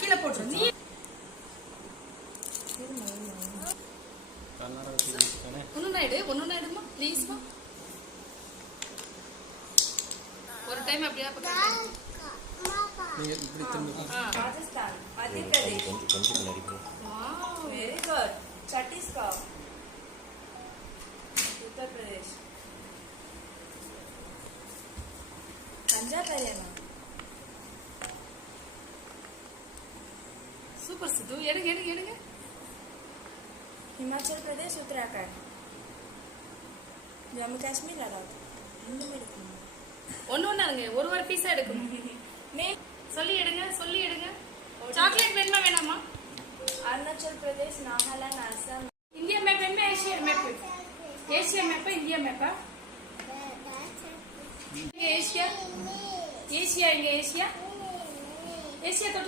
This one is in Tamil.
கீழே போட்டு நீ ஒன்னு எடுமா ப்ளீஸ்மா. ஒரு டைம் அப்படியே Rajasthan, Madhya Pradesh, very good, Chhattisgarh, Uttar Pradesh, Punjab Haryana, super சித்து. எடுங்க எடுங்க எடுங்க. हिमाचल प्रदेश, उत्तराखंड, जम्मू काश्मीर, लद्दाख. ஒன்னு ஒண்ணாருங்க. ஒரு பீஸா எடுக்கணும். சொல்லி எடுங்க சொல்லி எடுங்க. சாக்லேட் வேணுமா வேணாமா? अरुणाचल प्रदेश, नागालैंड, असम. इंडिया मैप है Asia map? Asia map India map Asia Asia Asia Asia तो